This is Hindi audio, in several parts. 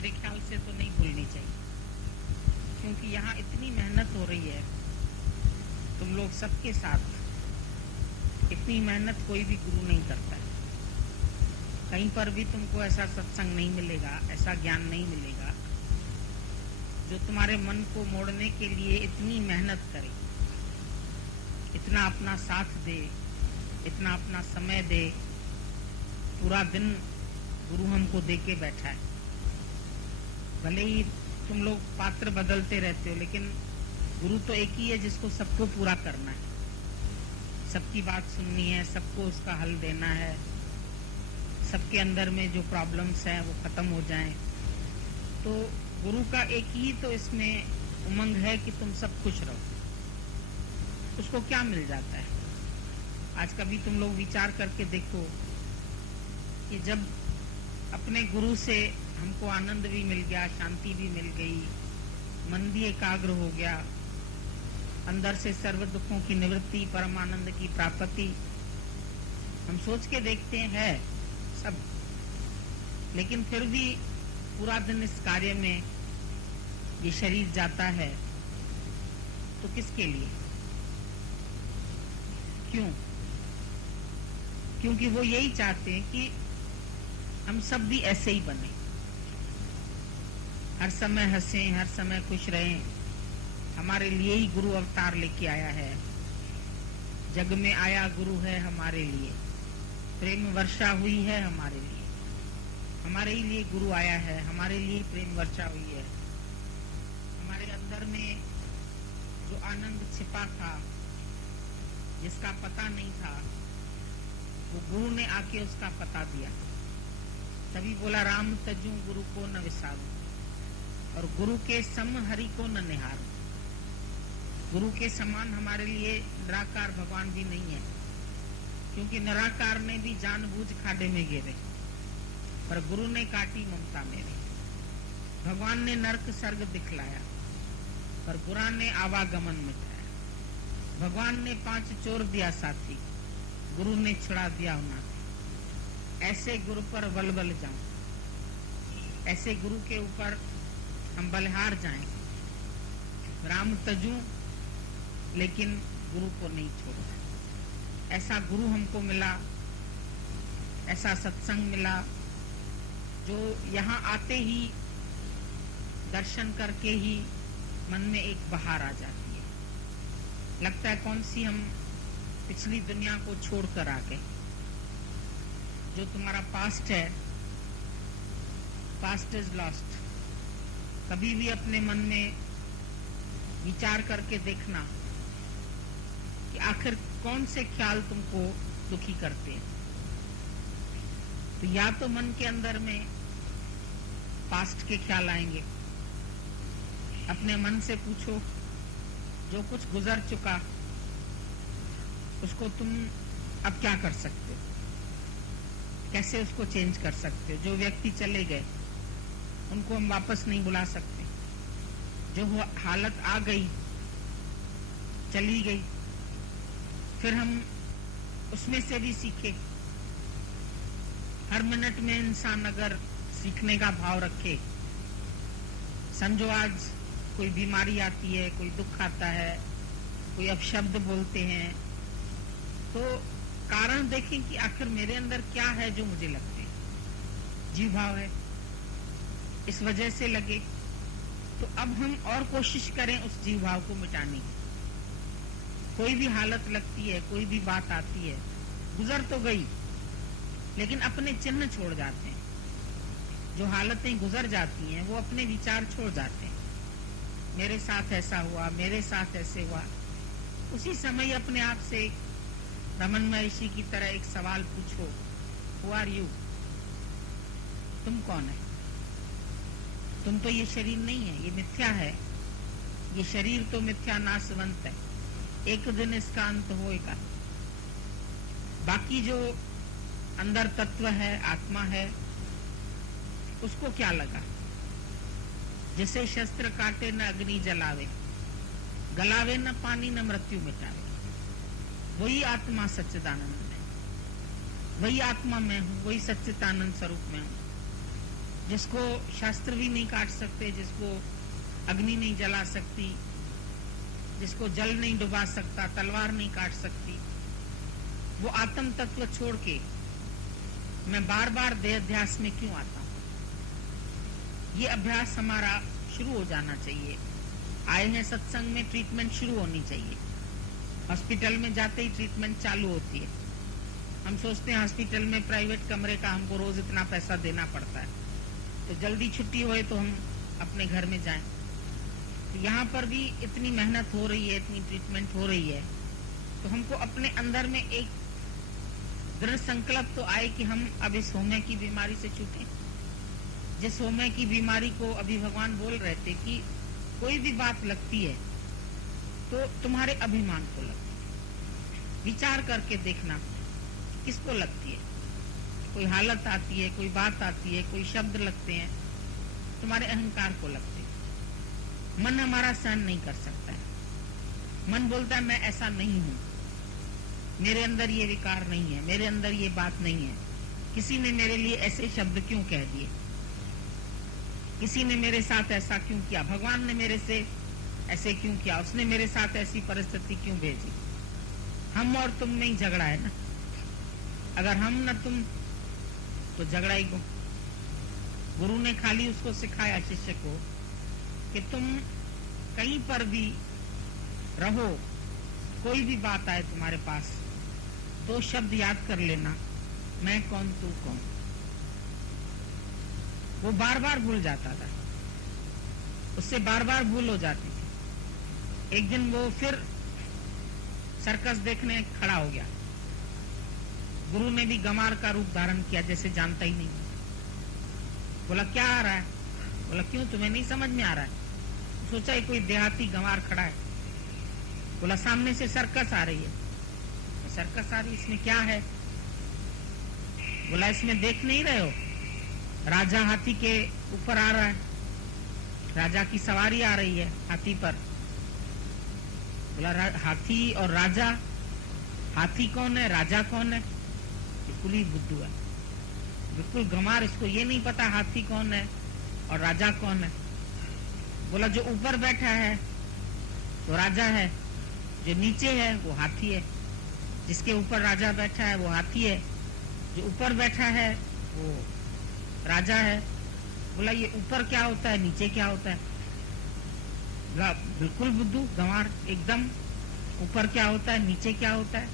मेरे ख्याल से तो नहीं भूलनी चाहिए, क्योंकि यहाँ इतनी मेहनत हो रही है तुम लोग सबके साथ। इतनी मेहनत कोई भी गुरु नहीं करता है। कहीं पर भी तुमको ऐसा सत्संग नहीं मिलेगा, ऐसा ज्ञान नहीं मिलेगा जो तुम्हारे मन को मोड़ने के लिए इतनी मेहनत करे, इतना अपना साथ दे, इतना अपना समय दे। पूरा दिन गुरु हमको दे के बैठा है। भले ही तुम लोग पात्र बदलते रहते हो, लेकिन गुरु तो एक ही है जिसको सबको पूरा करना है, सबकी बात सुननी है, सबको उसका हल देना है, सबके अंदर में जो प्रॉब्लम्स हैं वो खत्म हो जाएं। तो गुरु का एक ही तो इसमें उमंग है कि तुम सब खुश रहो। उसको क्या मिल जाता है? आज कभी तुम लोग विचार करके देखो कि जब अपने गुरु से हमको आनंद भी मिल गया, शांति भी मिल गई, मन भी एकाग्र हो गया, अंदर से सर्व दुखों की निवृत्ति, परमानंद की प्राप्ति, हम सोच के देखते हैं सब, लेकिन फिर भी पूरा दिन इस कार्य में ये शरीर जाता है तो किसके लिए? क्यों? क्योंकि वो यही चाहते हैं कि हम सब भी ऐसे ही बने, हर समय हंसें, हर समय खुश रहें। हमारे लिए ही गुरु अवतार लेके आया है, जग में आया गुरु है हमारे लिए, प्रेम वर्षा हुई है हमारे लिए, हमारे ही लिए गुरु आया है, हमारे लिए प्रेम वर्षा हुई है। हमारे अंदर में जो आनंद छिपा था, जिसका पता नहीं था, वो गुरु ने आके उसका पता दिया। तभी बोला राम तजू गुरु को न विसारू, और गुरु के सम हरि को न निहारू। गुरु के समान हमारे लिए निराकार भगवान भी नहीं है, क्योंकि निराकार ने भी जानबूझ खाडे में गिरे, पर गुरु ने काटी ममता मेरी। भगवान ने नरक स्वर्ग दिखलाया, पर गुरु ने आवागमन मिटाया। भगवान ने 5 चोर दिया साथी, गुरु ने छुड़ा दिया उन्हें। ऐसे गुरु पर बल बल जाऊं, ऐसे गुरु के ऊपर हम बलिहार जाएं। राम तजू, लेकिन गुरु को नहीं छोड़ा। ऐसा गुरु हमको मिला, ऐसा सत्संग मिला, जो यहाँ आते ही, दर्शन करके ही मन में एक बहार आ जाती है। लगता है कौन सी हम पिछली दुनिया को छोड़कर आ गए। जो तुम्हारा पास्ट है, पास्ट इज लॉस्ट। कभी भी अपने मन में विचार करके देखना कि आखिर कौन से ख्याल तुमको दुखी करते हैं। तो या तो मन के अंदर में पास्ट के ख्याल आएंगे। अपने मन से पूछो, जो कुछ गुजर चुका उसको तुम अब क्या कर सकते हो, कैसे उसको चेंज कर सकते हो। जो व्यक्ति चले गए उनको हम वापस नहीं बुला सकते। जो हालत आ गई, चली गई, फिर हम उसमें से भी सीखे। हर मिनट में इंसान अगर सीखने का भाव रखे, समझो आज कोई बीमारी आती है, कोई दुख आता है, कोई अपशब्द बोलते हैं, तो कारण देखें कि आखिर मेरे अंदर क्या है जो मुझे लगते हैं। जीव भाव है, इस वजह से लगे, तो अब हम और कोशिश करें उस जीव भाव को मिटाने की। कोई भी हालत लगती है, कोई भी बात आती है, गुजर तो गई, लेकिन अपने चिन्ह छोड़ जाते हैं। जो हालतें गुजर जाती हैं वो अपने विचार छोड़ जाते हैं। मेरे साथ ऐसा हुआ, मेरे साथ ऐसे हुआ। उसी समय अपने आप से रमन महर्षि की तरह एक सवाल पूछो, हु आर यू? तुम कौन है? तुम तो ये शरीर नहीं है, ये मिथ्या है। ये शरीर तो मिथ्या नाशवंत है, एक दिन इसका अंत होएगा। बाकी जो अंदर तत्व है, आत्मा है, उसको क्या लगा? जिसे शस्त्र काटे न अग्नि जलावे, गलावे न पानी न मृत्यु मिटावे। वही आत्मा सच्चिदानंद है, वही आत्मा मैं हूँ, वही सच्चिदानंद स्वरूप में हूँ। जिसको शास्त्र भी नहीं काट सकते, जिसको अग्नि नहीं जला सकती, जिसको जल नहीं डुबा सकता, तलवार नहीं काट सकती, वो आत्म तत्व छोड़ के मैं बार बार देह अध्यास में क्यों आता हूं? ये अभ्यास हमारा शुरू हो जाना चाहिए। आए हैं सत्संग में, ट्रीटमेंट शुरू होनी चाहिए। हॉस्पिटल में जाते ही ट्रीटमेंट चालू होती है। हम सोचते हैं हॉस्पिटल में प्राइवेट कमरे का हमको रोज इतना पैसा देना पड़ता है, तो जल्दी छुट्टी होए तो हम अपने घर में जाएं। तो यहाँ पर भी इतनी मेहनत हो रही है, इतनी ट्रीटमेंट हो रही है, तो हमको अपने अंदर में एक दृढ़ संकल्प तो आए कि हम अब इस होमे की बीमारी से छूटें। जिस होमे की बीमारी को अभी भगवान बोल रहे थे कि कोई भी बात लगती है तो तुम्हारे अभिमान को लगती है। विचार करके देखना किसको लगती है। कोई हालत आती है, कोई बात आती है, कोई शब्द लगते हैं, तुम्हारे अहंकार को लगते हैं। मन हमारा सहन नहीं कर सकता है। मन बोलता है मैं ऐसा नहीं हूं, मेरे अंदर ये विकार नहीं है, मेरे अंदर ये बात नहीं है। किसी ने मेरे लिए ऐसे शब्द क्यों कह दिए, किसी ने मेरे साथ ऐसा क्यों किया, भगवान ने मेरे से ऐसे क्यों किया, उसने मेरे साथ ऐसी परिस्थिति क्यों भेजी। हम और तुम में ही झगड़ा है ना। अगर हम न तुम तो झगड़ा ही क्यों। गुरु ने खाली उसको सिखाया शिष्य को कि तुम कहीं पर भी रहो, कोई भी बात आए तुम्हारे पास, दो शब्द याद कर लेना, मैं कौन तू कौन। वो बार बार भूल जाता था, उससे बार बार भूल हो जाती थी। एक दिन वो फिर सर्कस देखने खड़ा हो गया। गुरु ने भी गंवार का रूप धारण किया, जैसे जानता ही नहीं। बोला क्या आ रहा है? बोला क्यों, तुम्हें नहीं समझ में आ रहा है? सोचा ही कोई देहाती गंवार खड़ा है। बोला सामने से सर्कस आ रही है। सर्कस आ रही, इसमें क्या है? बोला इसमें देख नहीं रहे हो, राजा हाथी के ऊपर आ रहा है, राजा की सवारी आ रही है हाथी पर। बोला हाथी और राजा, हाथी कौन है, राजा कौन है? बिल्कुल ही बुद्धू है, बिल्कुल गंवार। इसको ये नहीं पता हाथी कौन है और राजा कौन है। बोला जो ऊपर बैठा है वो राजा है, जो नीचे है वो हाथी है। जिसके ऊपर राजा बैठा है वो हाथी है, जो ऊपर बैठा है वो राजा है। बोला ये ऊपर क्या होता है, नीचे क्या होता है? बोला बिल्कुल बुद्धू गंवार एकदम, ऊपर क्या होता है, नीचे क्या होता है?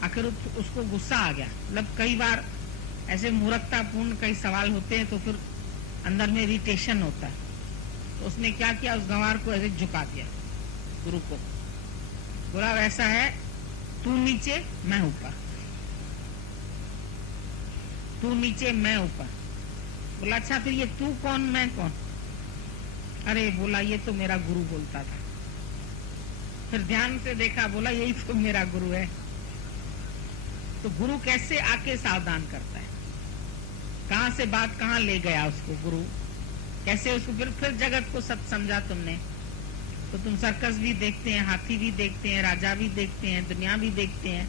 आखिर उसको गुस्सा आ गया। मतलब कई बार ऐसे मूर्खतापूर्ण कई सवाल होते हैं तो फिर अंदर में इरिटेशन होता है। तो उसने क्या किया, उस गंवार को ऐसे झुका दिया गुरु को। बोला वैसा है, तू नीचे मैं ऊपर, तू नीचे मैं ऊपर। बोला अच्छा फिर ये तू कौन मैं कौन? अरे बोला ये तो मेरा गुरु बोलता था। फिर ध्यान से देखा, बोला यही तो मेरा गुरु है। तो गुरु कैसे आके सावधान करता है, कहां से बात कहां ले गया उसको गुरु, कैसे उसको फिर जगत को सब समझा तुमने। तो तुम सर्कस भी देखते हैं, हाथी भी देखते हैं, राजा भी देखते हैं, दुनिया भी देखते हैं।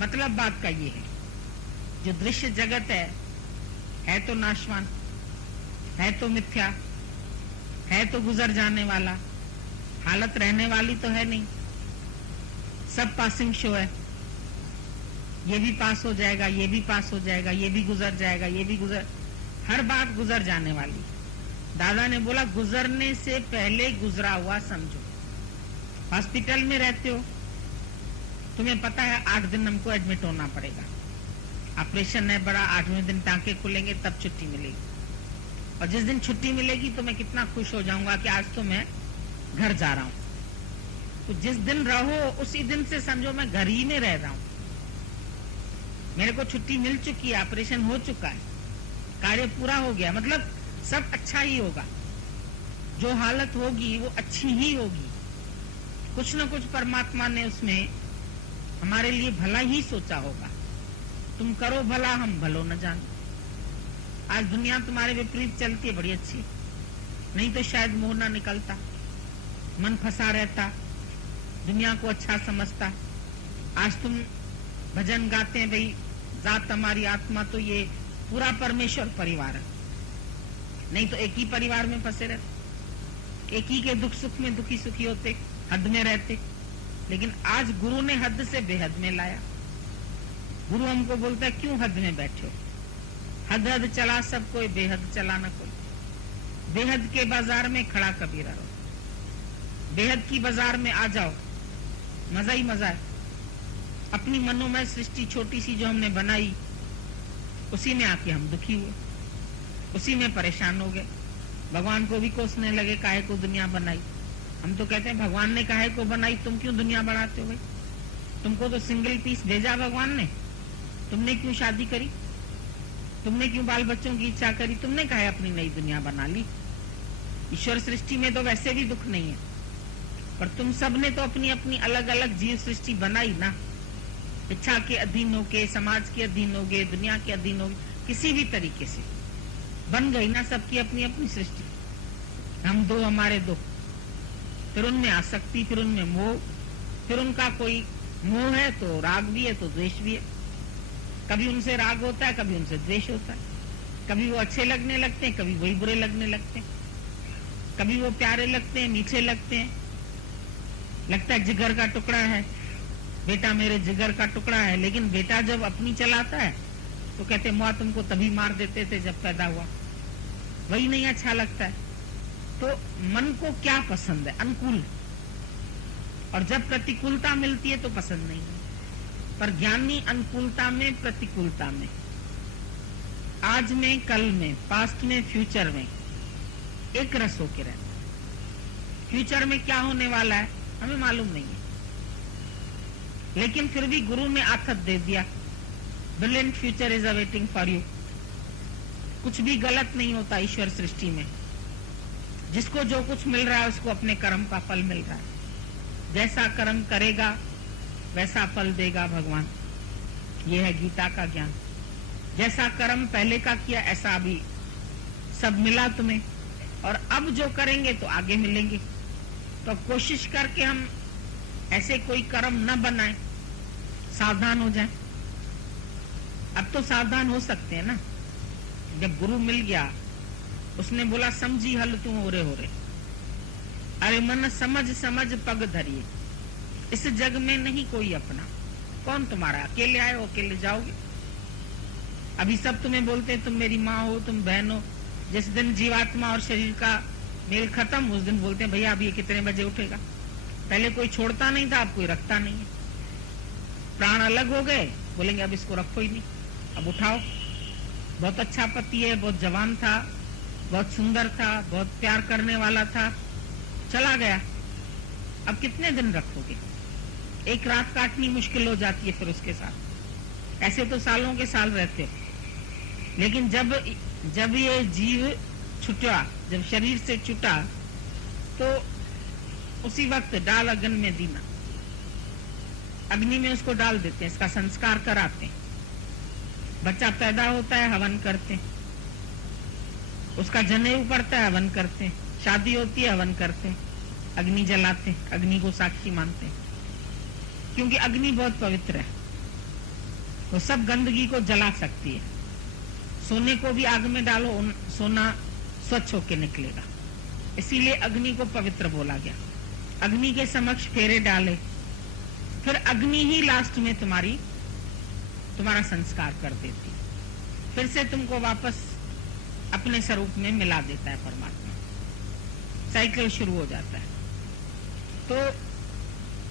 मतलब बात का ये है, जो दृश्य जगत है तो नाशवान, है तो मिथ्या, है तो गुजर जाने वाला, हालत रहने वाली तो है नहीं। सब पासिंग शो है, ये भी पास हो जाएगा, ये भी पास हो जाएगा, ये भी गुजर जाएगा, ये भी गुजर, हर बात गुजर जाने वाली। दादा ने बोला गुजरने से पहले गुजरा हुआ समझो। हॉस्पिटल में रहते हो, तुम्हें पता है 8 दिन हमको एडमिट होना पड़ेगा, ऑपरेशन है बड़ा, 8वें दिन टांके खुलेंगे तब छुट्टी मिलेगी। और जिस दिन छुट्टी मिलेगी तो मैं कितना खुश हो जाऊंगा कि आज तो मैं घर जा रहा हूं। तो जिस दिन रहो उसी दिन से समझो मैं घर ही में रह रहा हूं। मेरे को छुट्टी मिल चुकी है, ऑपरेशन हो चुका है, कार्य पूरा हो गया, मतलब सब अच्छा ही होगा। जो हालत होगी वो अच्छी ही होगी। कुछ न कुछ परमात्मा ने उसमें हमारे लिए भला ही सोचा होगा। तुम करो भला, हम भलो न जानो। आज दुनिया तुम्हारे विपरीत चलती है, बड़ी अच्छी, नहीं तो शायद मुंह ना निकलता, मन फंसा रहता, दुनिया को अच्छा समझता। आज तुम भजन गाते हैं, भाई जात हमारी आत्मा, तो ये पूरा परमेश्वर परिवार है। नहीं तो एक ही परिवार में फंसे रहते, एक ही के दुख सुख में दुखी सुखी होते, हद में रहते। लेकिन आज गुरु ने हद से बेहद में लाया। गुरु हमको बोलता है क्यों हद में बैठे हो, हद हद चला सब कोई, बेहद चला न कोई। बेहद के बाजार में खड़ा कबीरा रहो, बेहद की बाजार में आ जाओ, मजा ही मजा है। अपनी मनोमय सृष्टि छोटी सी जो हमने बनाई, उसी में आके हम दुखी हुए, उसी में परेशान हो गए। भगवान को भी कोसने लगे, काहे को दुनिया बनाई। हम तो कहते हैं भगवान ने काहे को बनाई, तुम क्यों दुनिया बढ़ाते हो भाई? तुमको तो सिंगल पीस भेजा भगवान ने, तुमने क्यों शादी करी, तुमने क्यों बाल बच्चों की इच्छा करी, तुमने काहे अपनी नई दुनिया बना ली। ईश्वर सृष्टि में तो वैसे भी दुख नहीं है, पर तुम सब ने तो अपनी अपनी अलग अलग जीव सृष्टि बनाई ना। इच्छा के अधीन होके, समाज के अधीन हो गए, दुनिया के अधीन हो गए, किसी भी तरीके से बन गई ना सबकी अपनी अपनी सृष्टि। हम दो, हमारे दो, फिर उनमें आसक्ति, फिर उनमें मोह, फिर उनका कोई मोह है तो राग भी है तो द्वेष भी है। कभी उनसे राग होता है, कभी उनसे द्वेष होता है, कभी वो अच्छे लगने लगते हैं, कभी वही बुरे लगने लगते हैं, कभी वो प्यारे लगते हैं, मीठे लगते हैं, लगता है जिगर का टुकड़ा है, बेटा मेरे जिगर का टुकड़ा है। लेकिन बेटा जब अपनी चलाता है तो कहते माँ तुमको तभी मार देते थे जब पैदा हुआ, वही नहीं अच्छा लगता है। तो मन को क्या पसंद है? अनुकूल। और जब प्रतिकूलता मिलती है तो पसंद नहीं है। पर ज्ञानी अनुकूलता में, प्रतिकूलता में, आज में, कल में, पास्ट में, फ्यूचर में एक रस होके रहता है। फ्यूचर में क्या होने वाला है हमें मालूम नहीं है, लेकिन फिर भी गुरु ने आथत दे दिया, brilliant future is awaiting for you. कुछ भी गलत नहीं होता ईश्वर सृष्टि में। जिसको जो कुछ मिल रहा है उसको अपने कर्म का फल मिल रहा है। जैसा कर्म करेगा वैसा फल देगा भगवान। ये है गीता का ज्ञान। जैसा कर्म पहले का किया ऐसा अभी सब मिला तुम्हें, और अब जो करेंगे तो आगे मिलेंगे। तो कोशिश करके हम ऐसे कोई कर्म न बनाएं, सावधान हो जाएं। अब तो सावधान हो सकते हैं ना। जब गुरु मिल गया, उसने बोला समझी हल तू हो रे, अरे मन समझ समझ पग धरिए। इस जग में नहीं कोई अपना, कौन तुम्हारा? अकेले आए हो, अकेले जाओगे। अभी सब तुम्हें बोलते हैं तुम मेरी माँ हो, तुम बहन हो। जिस दिन जीवात्मा और शरीर का मेल खत्म, उस दिन बोलते हैं भैया अब ये कितने बजे उठेगा। पहले कोई छोड़ता नहीं था, अब कोई रखता नहीं है। प्राण अलग हो गए, बोलेंगे अब इसको रखो ही नहीं, अब उठाओ। बहुत अच्छा पति है, बहुत जवान था, बहुत सुंदर था, बहुत प्यार करने वाला था, चला गया, अब कितने दिन रखोगे? एक रात काटनी मुश्किल हो जाती है फिर उसके साथ। ऐसे तो सालों के साल रहते हो। लेकिन जब ये जीव छुटा, जब शरीर से छुटा, तो उसी वक्त डाल अग्नि में दीना, अग्नि में उसको डाल देते हैं, इसका संस्कार कराते हैं। बच्चा पैदा होता है, हवन करते हैं, उसका जनेऊ पड़ता है, हवन करते हैं, शादी होती है, हवन करते हैं, अग्नि जलाते हैं, अग्नि को साक्षी मानते हैं। क्योंकि अग्नि बहुत पवित्र है, वो सब गंदगी को जला सकती है। सोने को भी आग में डालो, सोना स्वच्छ होके निकलेगा। इसीलिए अग्नि को पवित्र बोला गया। अग्नि के समक्ष फेरे डाले, फिर अग्नि ही लास्ट में तुम्हारा संस्कार कर देती, फिर से तुमको वापस अपने स्वरूप में मिला देता है परमात्मा। साइकिल शुरू हो जाता है। तो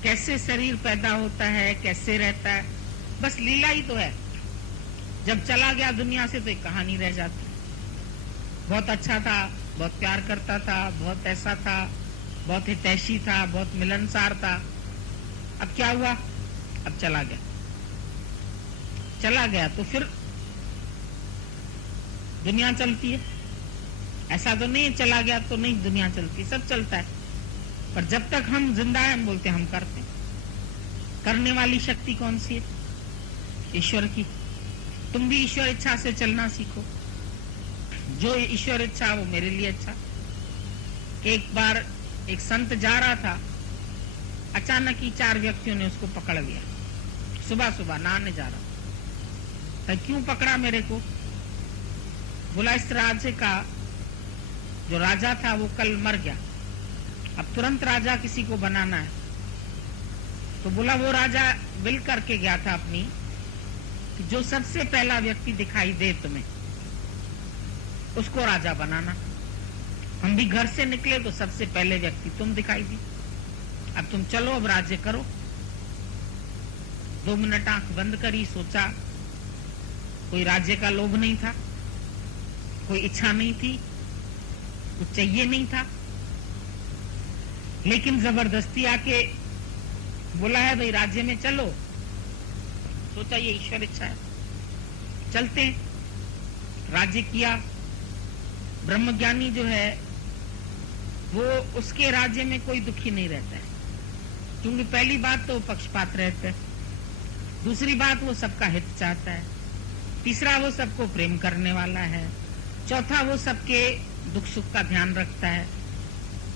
कैसे शरीर पैदा होता है, कैसे रहता है, बस लीला ही तो है। जब चला गया दुनिया से तो एक कहानी रह जाती। बहुत अच्छा था, बहुत प्यार करता था, बहुत ऐसा था, बहुत हितैषी था, बहुत मिलनसार था। अब क्या हुआ? अब चला गया तो फिर दुनिया चलती है। ऐसा तो नहीं चला गया तो नहीं दुनिया चलती, सब चलता है। पर जब तक हम जिंदा हैं हम बोलते हम करते हैं। करने वाली शक्ति कौन सी है? ईश्वर की। तुम भी ईश्वर इच्छा से चलना सीखो। जो ईश्वर इच्छा वो मेरे लिए अच्छा। एक बार एक संत जा रहा था, अचानक ही 4 व्यक्तियों ने उसको पकड़ लिया। सुबह सुबह नहाने जा रहा था। क्यों पकड़ा मेरे को? बोला इस राज्य का जो राजा था वो कल मर गया, अब तुरंत राजा किसी को बनाना है। तो बोला वो राजा विल करके गया था अपनी कि जो सबसे पहला व्यक्ति दिखाई दे तुम्हें उसको राजा बनाना। हम भी घर से निकले तो सबसे पहले व्यक्ति तुम दिखाई दी। अब तुम चलो, अब राज्य करो। 2 मिनट आंख बंद करी, सोचा। कोई राज्य का लोभ नहीं था, कोई इच्छा नहीं थी, कुछ चाहिए नहीं था, लेकिन जबरदस्ती आके बोला है भाई राज्य में चलो। सोचा ये ईश्वर इच्छा है, चलते हैं। राज्य किया। ब्रह्मज्ञानी जो है वो उसके राज्य में कोई दुखी नहीं रहता है, क्योंकि पहली बात तो वो पक्षपात रहता है, दूसरी बात वो सबका हित चाहता है, तीसरा वो सबको प्रेम करने वाला है, चौथा वो सबके दुख सुख का ध्यान रखता है।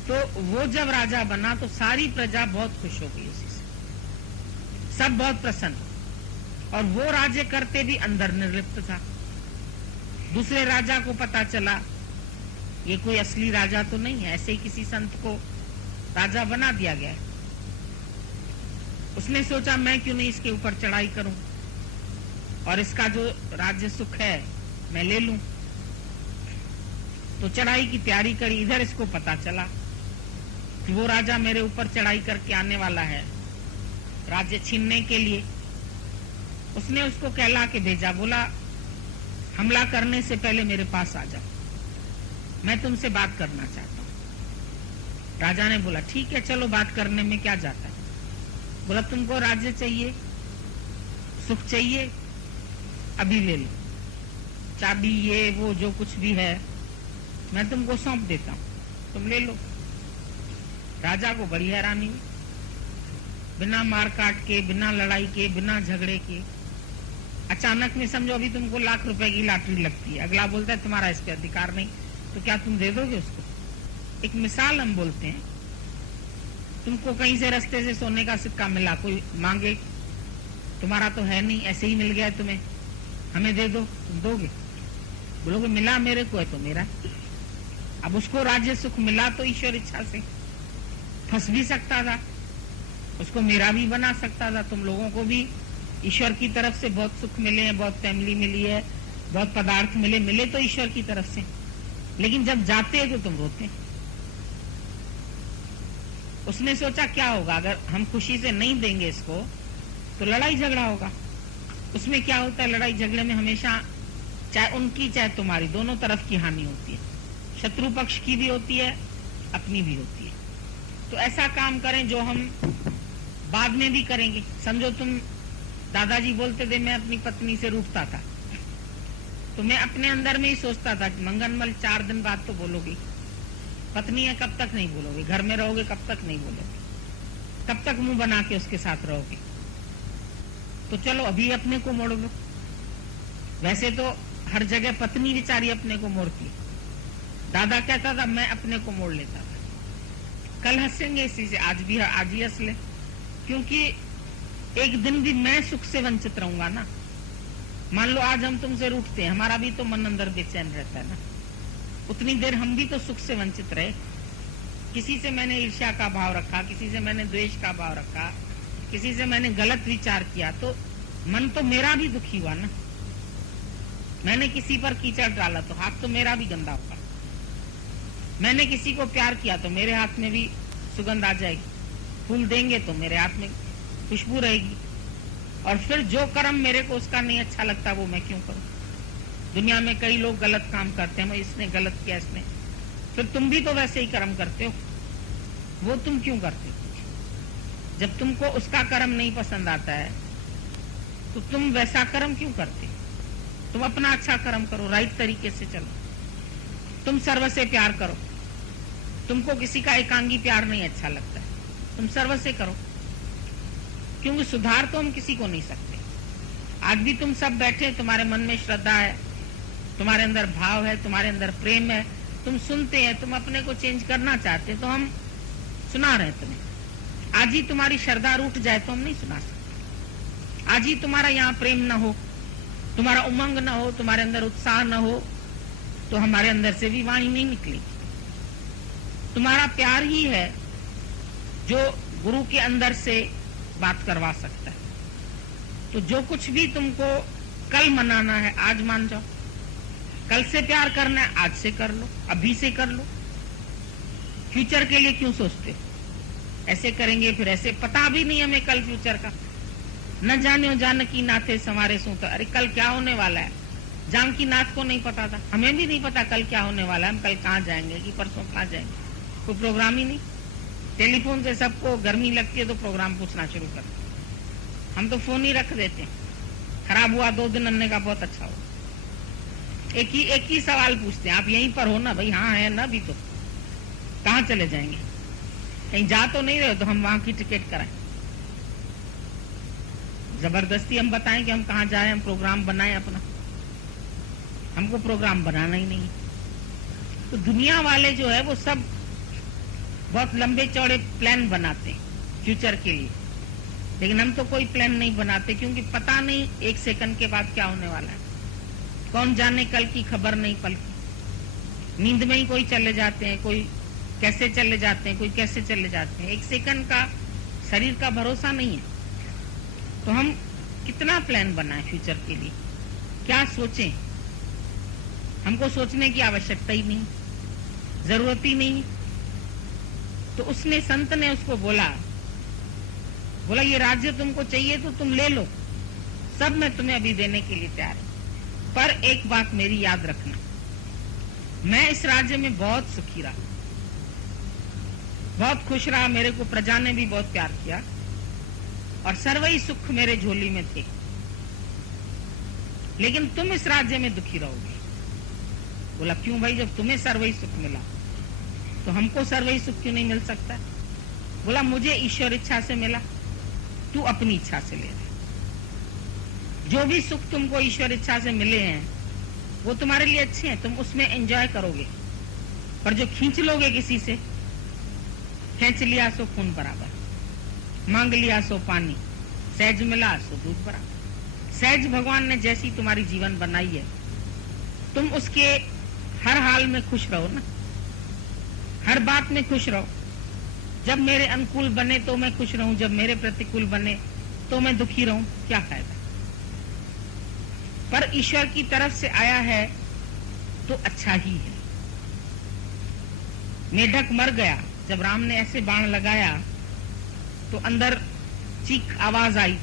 तो वो जब राजा बना तो सारी प्रजा बहुत खुश हो गई उसी से, सब बहुत प्रसन्न। और वो राज्य करते भी अंदर निर्लिप्त था। दूसरे राजा को पता चला ये कोई असली राजा तो नहीं है, ऐसे ही किसी संत को राजा बना दिया गया है। उसने सोचा मैं क्यों नहीं इसके ऊपर चढ़ाई करूं और इसका जो राज्य सुख है मैं ले लूं। तो चढ़ाई की तैयारी करी। इधर इसको पता चला कि वो राजा मेरे ऊपर चढ़ाई करके आने वाला है राज्य छीनने के लिए। उसने उसको कहला के भेजा, बोला हमला करने से पहले मेरे पास आ जाओ, मैं तुमसे बात करना चाहता हूं। राजा ने बोला ठीक है चलो, बात करने में क्या जाता है। बोला तुमको राज्य चाहिए, सुख चाहिए, अभी ले लो, चाबी ये वो जो कुछ भी है मैं तुमको सौंप देता हूं, तुम ले लो। राजा को बड़ी हैरानी हुई। बिना मार काट के, बिना लड़ाई के, बिना झगड़े के अचानक में समझो अभी तुमको लाख रुपए की लॉटरी लगती है, अगला बोलता है तुम्हारा इस पे अधिकार नहीं, तो क्या तुम दे दोगे उसको? एक मिसाल हम बोलते हैं, तुमको कहीं से रास्ते से सोने का सिक्का मिला, कोई मांगे, तुम्हारा तो है नहीं, ऐसे ही मिल गया तुम्हें, हमें दे दो, तुम दोगे? बोलोगे मिला मेरे को है तो मेरा। अब उसको राज्य सुख मिला तो ईश्वर इच्छा से फंस भी सकता था, उसको मेरा भी बना सकता था। तुम लोगों को भी ईश्वर की तरफ से बहुत सुख मिले हैं, बहुत फैमिली मिली है, बहुत पदार्थ मिले तो ईश्वर की तरफ से, लेकिन जब जाते हैं तो तुम रोते हैं। उसने सोचा क्या होगा अगर हम खुशी से नहीं देंगे इसको तो लड़ाई झगड़ा होगा। उसमें क्या होता है, लड़ाई झगड़े में हमेशा चाहे उनकी चाहे तुम्हारी दोनों तरफ की हानि होती है, शत्रु पक्ष की भी होती है, अपनी भी होती है। तो ऐसा काम करें जो हम बाद में भी करेंगे। समझो तुम, दादाजी बोलते थे मैं अपनी पत्नी से रूठता था, तो मैं अपने अंदर में ही सोचता था कि मंगनमल 4 दिन बाद तो बोलोगी, पत्नी है कब तक नहीं बोलोगे, घर में रहोगे कब तक नहीं बोलोगे, कब तक मुंह बना के उसके साथ रहोगे, तो चलो अभी अपने को मोड़ लो। वैसे तो हर जगह पत्नी बेचारी अपने को मोड़ती है, दादा कहता था मैं अपने को मोड़ लेता था। कल हंसेंगे इसी से, आज ही हंस ले, क्योंकि एक दिन भी मैं सुख से वंचित रहूंगा ना। मान लो आज हम तुमसे रूठते हैं, हमारा भी तो मन अंदर बेचैन रहता है ना, उतनी देर हम भी तो सुख से वंचित रहे। किसी से मैंने ईर्ष्या का भाव रखा, किसी से मैंने द्वेष का भाव रखा, किसी से मैंने गलत विचार किया, तो मन तो मेरा भी दुखी हुआ ना। मैंने किसी पर कीचड़ डाला तो हाथ तो मेरा भी गंदा होगा। मैंने किसी को प्यार किया तो मेरे हाथ में भी सुगंध आ जाएगी, फूल देंगे तो मेरे हाथ में खुशबू रहेगी। और फिर जो कर्म मेरे को उसका नहीं अच्छा लगता वो मैं क्यों करूं? दुनिया में कई लोग गलत काम करते हैं, इसने गलत किया, इसने, फिर तुम भी तो वैसे ही कर्म करते हो, वो तुम क्यों करते हो? जब तुमको उसका कर्म नहीं पसंद आता है तो तुम वैसा कर्म क्यों करते? तुम अपना अच्छा कर्म करो, राइट तरीके से चलो, तुम सर्व से प्यार करो। तुमको किसी का एकांगी प्यार नहीं अच्छा लगता है, तुम सर्व से करो, क्योंकि सुधार तो हम किसी को नहीं सकते। आज भी तुम सब बैठे, तुम्हारे मन में श्रद्धा है, तुम्हारे अंदर भाव है, तुम्हारे अंदर प्रेम है, तुम सुनते हैं, तुम अपने को चेंज करना चाहते, तो हम सुना रहे हैं तुम्हें। आज ही तुम्हारी श्रद्धा रूठ जाए तो हम नहीं सुना सकते। आज ही तुम्हारा यहाँ प्रेम न हो, तुम्हारा उमंग न हो, तुम्हारे अंदर उत्साह न हो, तो हमारे अंदर से भी वाणी नहीं निकलेगी। तुम्हारा प्यार ही है जो गुरु के अंदर से बात करवा सकता है। तो जो कुछ भी तुमको कल मनाना है आज मान जाओ, कल से प्यार करना है आज से कर लो, अभी से कर लो। फ्यूचर के लिए क्यों सोचते हो? ऐसे करेंगे फिर ऐसे, पता भी नहीं हमें कल फ्यूचर का। न जाने जानकी नाथे संवारे सू, तो अरे कल क्या होने वाला है। जानकी नाथ को नहीं पता था, हमें भी नहीं पता कल क्या होने वाला है, हम कल कहाँ जाएंगे कि परसों कहाँ जाएंगे, कोई प्रोग्राम ही नहीं। टेलीफोन से सबको गर्मी लगती है तो प्रोग्राम पूछना शुरू करते, हम तो फोन ही रख देते हैं। खराब हुआ 2 दिन, हमने कहा बहुत अच्छा हुआ। एक ही सवाल पूछते हैं, आप यहीं पर हो ना भाई? हाँ है ना। भी तो कहाँ चले जाएंगे? कहीं जा तो नहीं रहे? तो हम वहां की टिकट कराएं, जबरदस्ती हम बताएं कि हम कहाँ जा रहे हैं, हम प्रोग्राम बनाएं अपना। हमको प्रोग्राम बनाना ही नहीं। तो दुनिया वाले जो है वो सब बहुत लंबे चौड़े प्लान बनाते हैं फ्यूचर के लिए, लेकिन हम तो कोई प्लान नहीं बनाते, क्योंकि पता नहीं 1 सेकंड के बाद क्या होने वाला है। कौन जाने, कल की खबर नहीं पल की। नींद में ही कोई चले जाते हैं, कोई कैसे चले जाते हैं, कोई कैसे चले जाते हैं। 1 सेकंड का शरीर का भरोसा नहीं है। तो हम कितना प्लान बनाएं फ्यूचर के लिए, क्या सोचें? हमको सोचने की आवश्यकता ही नहीं, जरूरत ही नहीं। तो उसने, संत ने उसको बोला ये राज्य तुमको चाहिए तो तुम ले लो, सब मैं तुम्हें अभी देने के लिए तैयार हूं, पर एक बात मेरी याद रखना, मैं इस राज्य में बहुत सुखी रहा, बहुत खुश रहा, मेरे को प्रजा ने भी बहुत प्यार किया और सर्वई सुख मेरे झोली में थे, लेकिन तुम इस राज्य में दुखी रहोगे। बोला क्यों भाई, जब तुम्हें सर्वई सुख मिला तो हमको सर्वई सुख क्यों नहीं मिल सकता? बोला मुझे ईश्वर इच्छा से मिला, तू अपनी इच्छा से ले ले। जो भी सुख तुमको ईश्वर इच्छा से मिले हैं वो तुम्हारे लिए अच्छे हैं, तुम उसमें एंजॉय करोगे, पर जो खींच लोगे किसी से, खींच लिया सो खून बराबर, मांग लिया सो पानी, सहज मिला सो दूध बराबर। सहज भगवान ने जैसी तुम्हारी जीवन बनाई है, तुम उसके हर हाल में खुश रहो ना, हर बात में खुश रहो। जब मेरे अनुकूल बने तो मैं खुश रहूं, जब मेरे प्रतिकूल बने तो मैं दुखी रहूं, क्या फायदा? पर ईश्वर की तरफ से आया है तो अच्छा ही है। मेढक मर गया, जब राम ने ऐसे बाण लगाया तो अंदर चीख आवाज आई।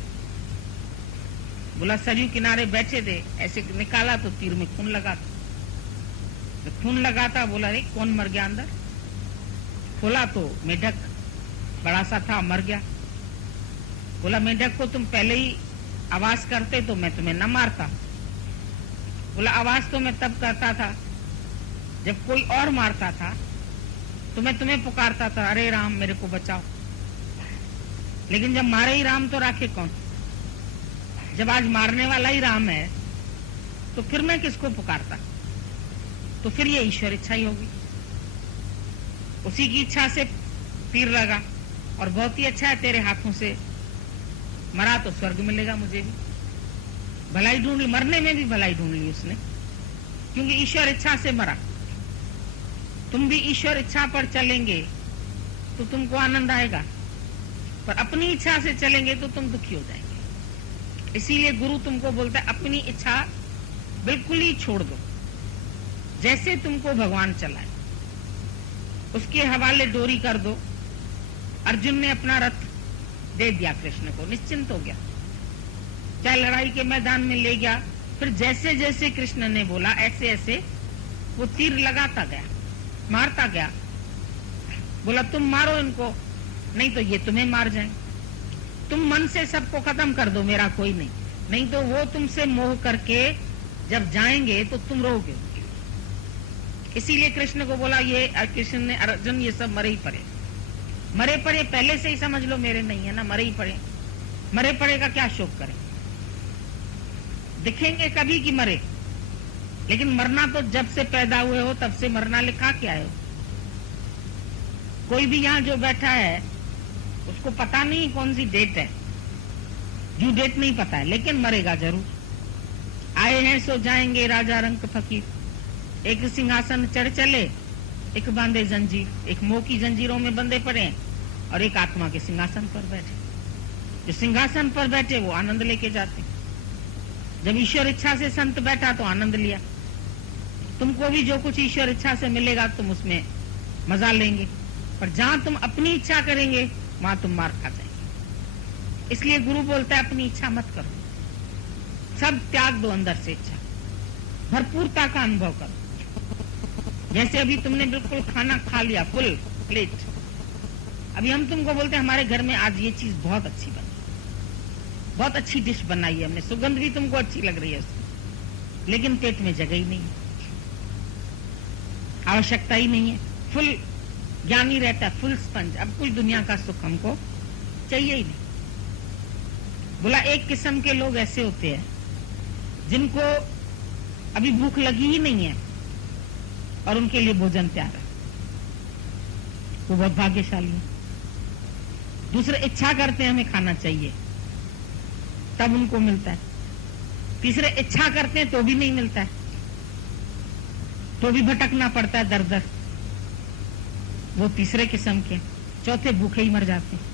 बोला सरयू किनारे बैठे थे, ऐसे निकाला तो तीर में खून लगा था। तो खून लगा था, बोला अरे कौन मर गया अंदर? खोला तो मेढक बड़ा सा था, मर गया। बोला मेढक को तुम पहले ही आवाज करते तो मैं तुम्हें न मारता। बोला आवाज तो मैं तब करता था जब कोई और मारता था, तो मैं तुम्हें पुकारता था, अरे राम मेरे को बचाओ। लेकिन जब मारे ही राम तो राखे कौन? जब आज मारने वाला ही राम है तो फिर मैं किसको पुकारता? तो फिर ये ईश्वर इच्छा ही होगी। उसी की इच्छा से तीर लगा और बहुत ही अच्छा है, तेरे हाथों से मरा तो स्वर्ग मिलेगा मुझे भी। भलाई ढूंढ ली, मरने में भी भलाई ढूंढ ली उसने, क्योंकि ईश्वर इच्छा से मरा। तुम भी ईश्वर इच्छा पर चलेंगे तो तुमको आनंद आएगा, पर अपनी इच्छा से चलेंगे तो तुम दुखी हो जाएंगे। इसीलिए गुरु तुमको बोलता है अपनी इच्छा बिल्कुल ही छोड़ दो, जैसे तुमको भगवान चलाए उसके हवाले डोरी कर दो। अर्जुन ने अपना रथ दे दिया कृष्ण को, निश्चिंत हो गया, चाहे लड़ाई के मैदान में ले गया। फिर जैसे जैसे कृष्ण ने बोला ऐसे ऐसे वो तीर लगाता गया, मारता गया। बोला तुम मारो इनको, नहीं तो ये तुम्हें मार जाएं। तुम मन से सबको खत्म कर दो, मेरा कोई नहीं, नहीं तो वो तुमसे मोह करके जब जाएंगे तो तुम रोगे। इसीलिए कृष्ण को बोला, ये कृष्ण ने अर्जुन ये सब मरे ही पड़े, मरे पड़े पहले से ही समझ लो मेरे नहीं है ना, मरे ही पड़े। मरे पड़े का क्या शोक करें? दिखेंगे कभी कि मरे, लेकिन मरना तो जब से पैदा हुए हो तब से मरना लिखा के आए हो। कोई भी यहाँ जो बैठा है उसको पता नहीं कौन सी डेट है, ड्यू डेट नहीं पता है, लेकिन मरेगा जरूर। आए हैं सो जाएंगे, राजा रंग फकीर। एक सिंहासन चढ़ चले एक बांधे जंजीर, एक मोह की जंजीरों में बंधे पड़े हैं, और एक आत्मा के सिंहासन पर बैठे। जो सिंहासन पर बैठे वो आनंद लेके जाते। जब ईश्वर इच्छा से संत बैठा तो आनंद लिया। तुमको भी जो कुछ ईश्वर इच्छा से मिलेगा तुम उसमें मजा लेंगे, पर जहां तुम अपनी इच्छा करेंगे वहां तुम मार खा जाएंगे। इसलिए गुरु बोलता है अपनी इच्छा मत करो, सब त्याग दो, अंदर से इच्छा, भरपूरता का अनुभव करो। जैसे अभी तुमने बिल्कुल खाना खा लिया, फुल प्लेट, अभी हम तुमको बोलते हैं हमारे घर में आज ये चीज बहुत अच्छी बनी, बहुत अच्छी डिश बनाई है हमने, सुगंध भी तुमको अच्छी लग रही है उसकी, लेकिन पेट में जगह ही नहीं है, आवश्यकता ही नहीं है, फुल ज्ञानी रहता है, फुल स्पंज, अब कुछ दुनिया का सुख हमको चाहिए ही नहीं। बोला एक किस्म के लोग ऐसे होते हैं जिनको अभी भूख लगी ही नहीं है और उनके लिए भोजन तैयार है, वो बहुत भाग्यशाली है। दूसरे इच्छा करते हैं हमें खाना चाहिए, तब उनको मिलता है। तीसरे इच्छा करते हैं तो भी नहीं मिलता है, तो भी भटकना पड़ता है दर दर, वो तीसरे किस्म के। चौथे भूखे ही मर जाते हैं।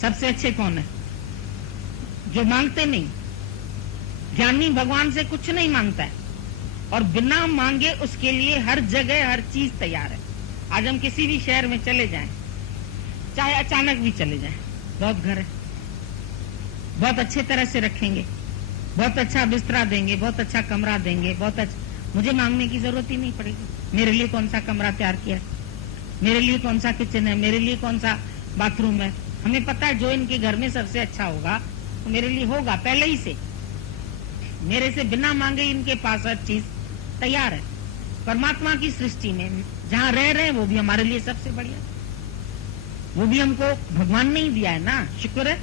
सबसे अच्छे कौन है? जो मांगते नहीं। ज्ञानी भगवान से कुछ नहीं मांगता है और बिना मांगे उसके लिए हर जगह हर चीज तैयार है। आज हम किसी भी शहर में चले जाएं, चाहे अचानक भी चले जाएं, बहुत घर है, बहुत अच्छे तरह से रखेंगे, बहुत अच्छा बिस्तरा देंगे, बहुत अच्छा कमरा देंगे, बहुत अच्छा, मुझे मांगने की जरूरत ही नहीं पड़ेगी। मेरे लिए कौन सा कमरा तैयार किया है, मेरे लिए कौन सा किचन है, मेरे लिए कौन सा बाथरूम है, हमें पता है जो इनके घर में सबसे अच्छा होगा तो मेरे लिए होगा पहले ही से। मेरे से बिना मांगे इनके पास हर चीज तैयार है। परमात्मा की सृष्टि में जहाँ रह रहे हैं वो भी हमारे लिए सबसे बढ़िया, वो भी हमको भगवान ने ही दिया है ना, शुक्र है।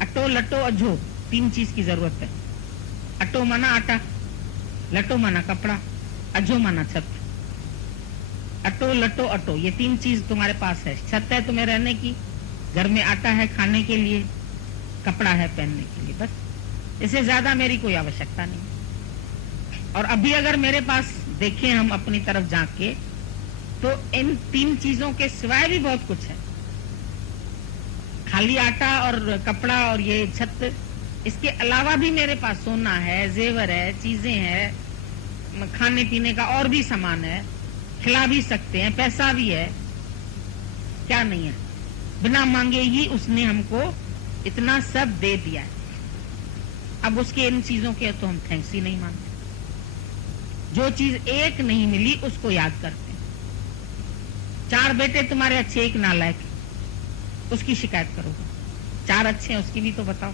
अटो लटो अजो, तीन चीज की जरूरत है। अटो माना आटा, लटो माना कपड़ा, अजो माना छत। अटो लटो अटो, ये तीन चीज तुम्हारे पास है। छत है तुम्हें रहने की, घर में आटा है खाने के लिए, कपड़ा है पहनने के लिए, बस। इससे ज्यादा मेरी कोई आवश्यकता नहीं। और अभी अगर मेरे पास देखें हम अपनी तरफ झांक तो इन तीन चीजों के सिवाय भी बहुत कुछ है। खाली आटा और कपड़ा और ये छत, इसके अलावा भी मेरे पास सोना है, जेवर है, चीजें हैं, खाने पीने का और भी सामान है, खिला भी सकते हैं, पैसा भी है, क्या नहीं है। बिना मांगे ही उसने हमको इतना सब दे दिया है। अब उसके इन चीजों के तो हम थैंक्स ही नहीं मानते। जो चीज एक नहीं मिली उसको याद करते हैं। 4 बेटे तुम्हारे अच्छे, एक नालायक, उसकी शिकायत करोगे। 4 अच्छे हैं उसकी भी तो बताओ।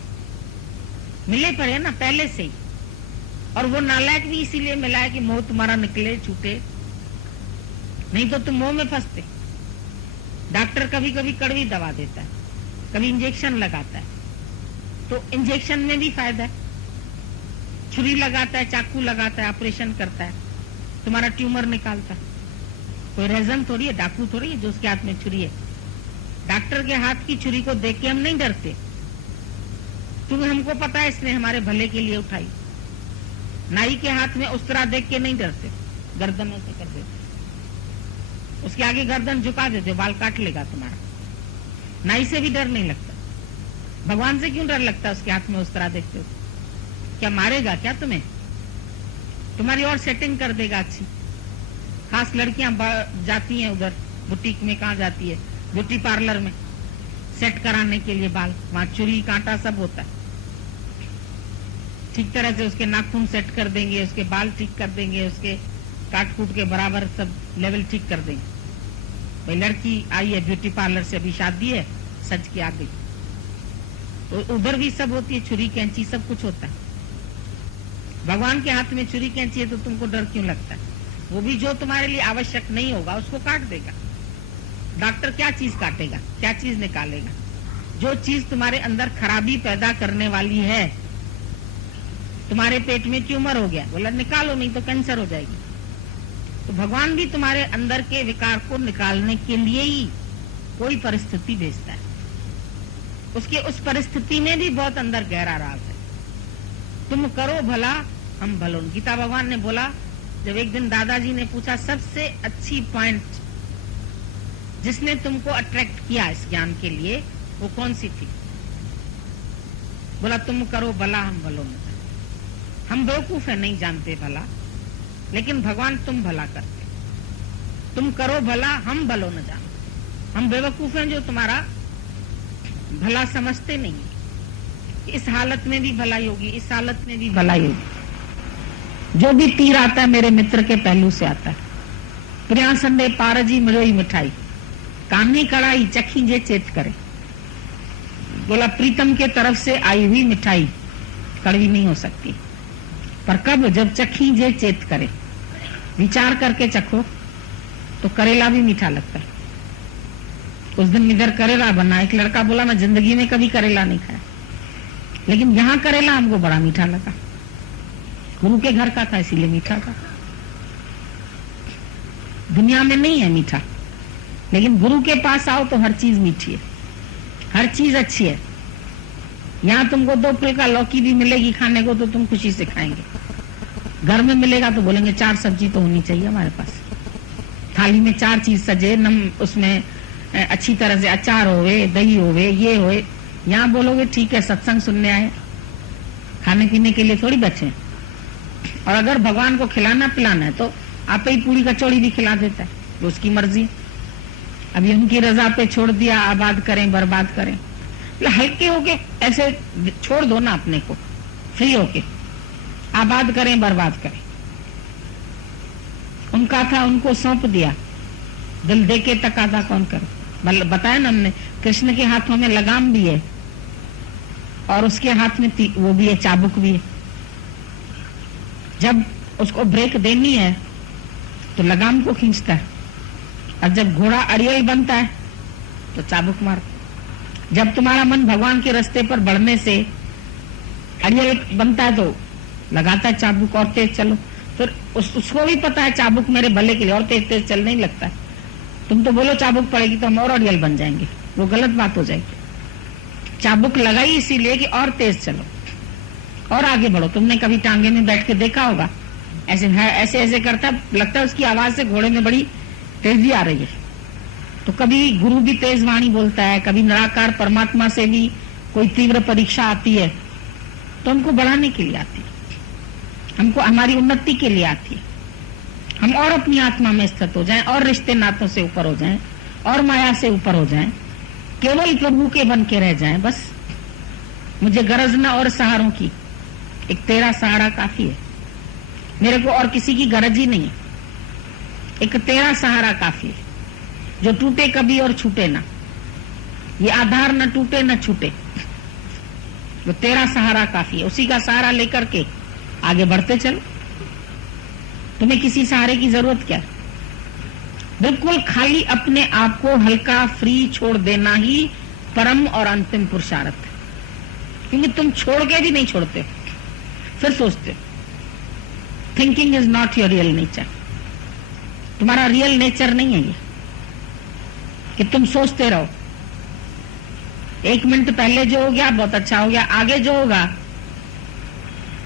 मिले पड़े ना पहले से ही, और वो नालायक भी इसीलिए मिला है कि मोह तुम्हारा निकले छूटे, नहीं तो तुम मोह में फंसते। डॉक्टर कभी कभी कड़वी दवा देता है, कभी इंजेक्शन लगाता है, तो इंजेक्शन में भी फायदा है। छुरी लगाता है, चाकू लगाता है, ऑपरेशन करता है, तुम्हारा ट्यूमर निकालता है। कोई रेजन थोड़ी है, डाकू थोड़ी है जो उसके हाथ में छुरी है। डॉक्टर के हाथ की छुरी को देख के हम नहीं डरते, क्योंकि हमको पता है इसने हमारे भले के लिए उठाई। नाई के हाथ में उस तरह देख के नहीं डरते, गर्दन ऐसे कर देते, उसके आगे गर्दन झुका देते, बाल काट लेगा तुम्हारा। नाई से भी डर नहीं लगता, भगवान से क्यों डर लगता? उसके हाथ में उस तरह देखते हो, क्या मारेगा क्या तुम्हें? तुम्हारी और सेटिंग कर देगा अच्छी। खास लड़कियां जाती हैं उधर बुटीक में, कहाँ जाती है, ब्यूटी पार्लर में सेट कराने के लिए बाल, वहां चुरी कांटा सब होता है। ठीक तरह से उसके नाखून सेट कर देंगे, उसके बाल ठीक कर देंगे, उसके काट कूट के बराबर सब लेवल ठीक कर देंगे। भाई लड़की आई है ब्यूटी पार्लर से, अभी शादी है, सज के आ गई, तो उधर भी सब होती है, छुरी कैंची सब कुछ होता है। भगवान के हाथ में छुरी कैंची है तो तुमको डर क्यों लगता है? वो भी जो तुम्हारे लिए आवश्यक नहीं होगा उसको काट देगा। डॉक्टर क्या चीज काटेगा, क्या चीज निकालेगा? जो चीज तुम्हारे अंदर खराबी पैदा करने वाली है। तुम्हारे पेट में ट्यूमर हो गया, बोला निकालो नहीं तो कैंसर हो जाएगी। तो भगवान भी तुम्हारे अंदर के विकार को निकालने के लिए ही कोई परिस्थिति भेजता है। उसके उस परिस्थिति में भी बहुत अंदर गहरा राज है। तुम करो भला हम भलो। गीता भगवान ने बोला जब एक दिन दादाजी ने पूछा सबसे अच्छी पॉइंट जिसने तुमको अट्रैक्ट किया इस ज्ञान के लिए वो कौन सी थी? बोला तुम करो भला हम भलो न जाने। हम बेवकूफ है, नहीं जानते भला, लेकिन भगवान तुम भला करते। तुम करो भला हम भलो न जाने। हम बेवकूफ हैं जो तुम्हारा भला समझते नहीं। इस हालत में भी भलाई होगी, इस हालत में भी भलाई होगी। जो भी तीर आता है मेरे मित्र के पहलू से आता है। प्रिया संडे पारजी मिलोई मिठाई, कान्ही कड़ाई चखी जे चेत करे। बोला प्रीतम के तरफ से आई हुई मिठाई कड़वी नहीं हो सकती, पर कब? जब चखी जे चेत करे। विचार करके चखो तो करेला भी मीठा लगता है। उस दिन इधर करेला बना, एक लड़का बोला मैं जिंदगी में कभी करेला नहीं खाया, लेकिन यहाँ करेला हमको बड़ा मीठा लगा। गुरु के घर का था इसीलिए मीठा था। दुनिया में नहीं है मीठा, लेकिन गुरु के पास आओ तो हर चीज मीठी है, हर चीज अच्छी है। यहाँ तुमको 2 फुलका लौकी भी मिलेगी खाने को तो तुम खुशी से खाएंगे। घर में मिलेगा तो बोलेंगे 4 सब्जी तो होनी चाहिए हमारे पास, थाली में 4 चीज सजे, उसमें अच्छी तरह से अचार होवे, दही होवे, ये होवे। यहाँ बोलोगे ठीक है सत्संग सुनने आए, खाने पीने के लिए थोड़ी बचे। और अगर भगवान को खिलाना पिलाना है तो आप ही पूरी कचौड़ी भी खिला देता है, वो उसकी मर्जी। अभी उनकी रजा पे छोड़ दिया, आबाद करें बर्बाद करें। हल्के होके ऐसे छोड़ दो ना अपने को, फ्री होके आबाद करें बर्बाद करें। उनका था, उनको सौंप दिया, दिल दे के तकादा कौन करे। बताया ना हमने, कृष्ण के हाथों में लगाम भी है और उसके हाथ में वो भी है, चाबुक भी है। जब उसको ब्रेक देनी है तो लगाम को खींचता है, और जब घोड़ा अड़ियल बनता है तो चाबुक मार। जब तुम्हारा मन भगवान के रास्ते पर बढ़ने से अड़ियल बनता है तो लगाता है चाबुक और तेज चलो। फिर उसको भी पता है चाबुक मेरे भले के लिए, और तेज तेज चलने ही लगता है। तुम तो बोलो चाबुक पड़ेगी तो हम और अड़ियल बन जाएंगे, वो गलत बात हो जाएगी। चाबुक लगाई इसीलिए कि और तेज चलो और आगे बढ़ो। तुमने कभी टांगे में बैठ के देखा होगा, ऐसे ऐसे ऐसे करता, लगता है उसकी आवाज से घोड़े में बड़ी तेजी आ रही है। तो कभी गुरु भी तेज वाणी बोलता है, कभी निराकार परमात्मा से भी कोई तीव्र परीक्षा आती है तो हमको बढ़ाने के लिए आती है, हमको हमारी उन्नति के लिए आती है। हम और अपनी आत्मा में स्थित हो जाएं, और रिश्ते नातों से ऊपर हो जाएं, और माया से ऊपर हो जाएं, केवल प्रभु के बन के रह जाएं। बस मुझे गरज न और सहारों की, एक तेरा सहारा काफी है। मेरे को और किसी की गरज ही नहीं है, एक तेरा सहारा काफी है, जो टूटे कभी और छूटे ना। ये आधार न टूटे न छूटे, वो तेरा सहारा काफी है। उसी का सहारा लेकर के आगे बढ़ते चलो। तुम्हें किसी सहारे की जरूरत क्या? बिल्कुल खाली अपने आप को हल्का फ्री छोड़ देना ही परम और अंतिम पुरुषार्थ है। क्योंकि तुम छोड़ के भी नहीं छोड़ते, फिर सोचते हो। Thinking is not your real nature. तुम्हारा रियल नेचर नहीं है ये कि तुम सोचते रहो। 1 मिनट पहले जो हो गया बहुत अच्छा हो गया, आगे जो होगा